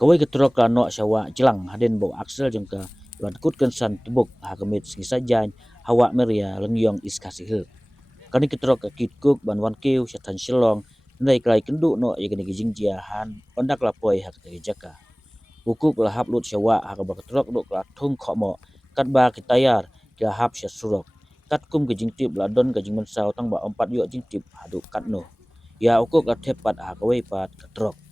Kawai ke Trok ka no syawa Jlang haden bo aksel jengka Dkut kensan Tbuk hakamit sengisajan hawa meria Lyngiong iskasih. Kani ke Trok ka Dkut ban wan keu syatan Shlong ndai klai kendu no yegani jingjia ondak lapoi hak jaka. Ukuk lahap lut syawa hakaba ke Trok do kla thung khomo katba kitayar kila hap sya surok. Kat kum ke jingtip ladon ke jingmen sau tang ba 4 yo jingtip hadu katno. Ya ukuk la tepat hakawai pat ke Trok.